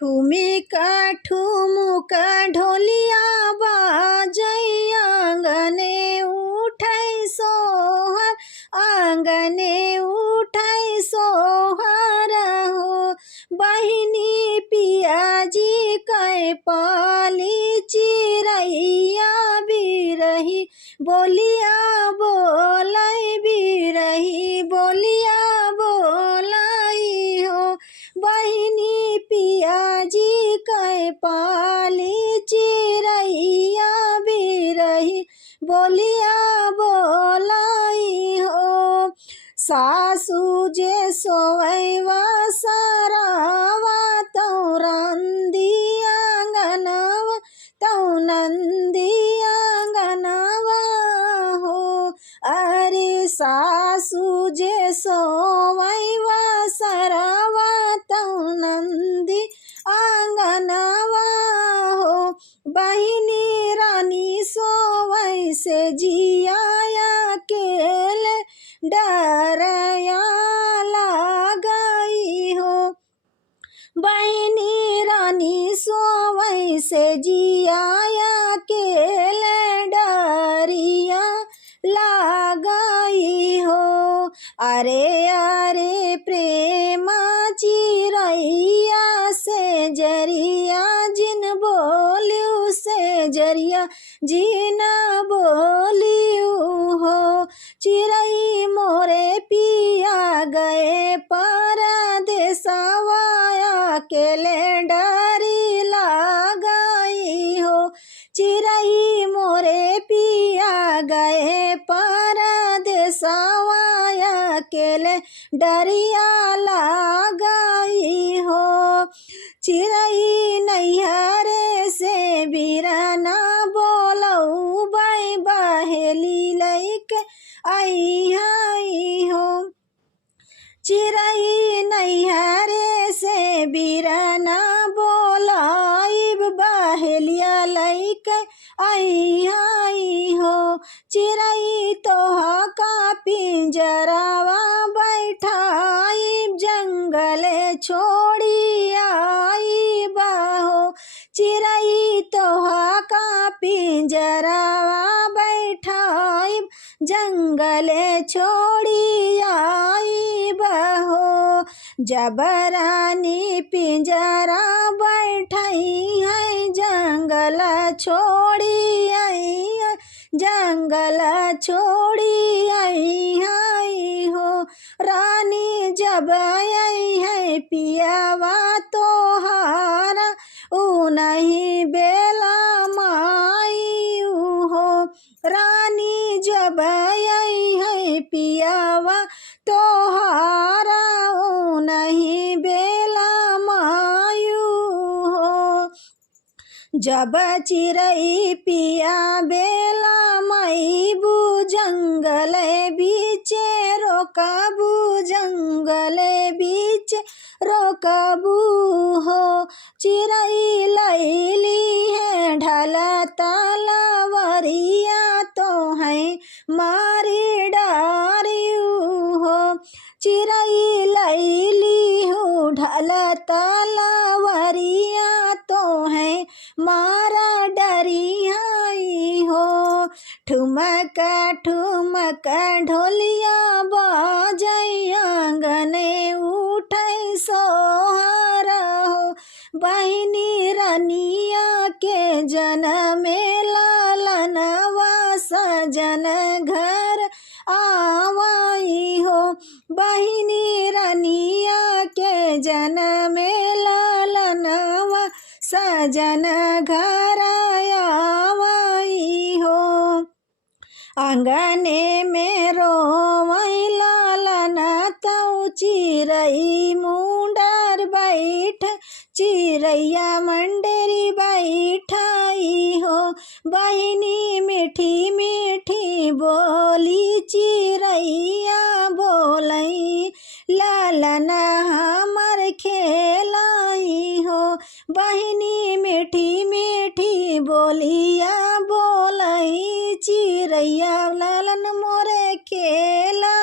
ठुमिका ठुमुका ढोलिया बाजैया आंगने उठै सोहर आंगने उठै सोहर हो बहिनी पियाजी कै पाली चिरैया बिरही बोलिया बोलै बिरही बोलिया बोलाई हो बहिनी पियाजी कै पाली चिरैया बिरही बोलिया बोलाई हो सासू जे सोवैवा सरावा तौ रंदी आंगनवा तौ नंदी आंगनवा हो अरे सासू जे सोवैवा सरावा तौ नंदी आंगनवा हो बहिनी रानी सोवै से जियाया केले डरया लागई हो बहिनी रानी सोवै से जियाया केले डरिया लागई हो अरे अरे प्रेमा चिरैया से जरिया जिन बोलियो से जरिया जिन बोलियो हो चिरई मोरे पिया गए परदेसवा अकेले डरी लागई हो चिरई मोरे पिया गए परदेसवा अकेले डरिया लागई हो चिरई नैहरे से बिरना बोलऊ बाई बहेली लैके आई हो चिरई नैहरे से बिरना बोलाइब बहेलिया लैके आई हो चिरई तोहा का पिंजरावा बैठाइब जंगले छोड़ी आई बाहो चिरई तोहा का पिंजरावा बैठाइब जंगले छोड़ी आई बहो जबरानी पिंजरा बैठई है जंगल छोड़ी आई जंगल छोड़ी आई हो रानी जब आई है पियावा तोहारा ऊ नहीं बेला माई हो रानी जब आई है पियावा तोहारा ऊ नहीं बेला मायू हो जब चिरई पिया बेला मैबू जंगले बीचे रोकबू जंगले बीच रोकबू हो चिरई लैली है ढल तलवरिया तो है मारी डारियू हो चिरई लैली हो ढल तलवरिया तो है मारा डरियाई हो ठुमक ठुमक ढोलिया बाजई आंगने उठै सोहर हो बहिनी रनिया के जनमे लालनवा सजन घर आवाई हो बहिनी रनिया के जनमे लालनवा सजन घर आवाई हो आंगने में रोवै लालन तौ चिरई मुंडर बैठ चिरैया मंडेरी बैठाई हो बहिनी मीठी मीठी बोली चिरैया बोलई लालन हमर खेलाई हो बहिनी मीठी मीठी बोलिया बोलई चिरैया लालन मोरे खेला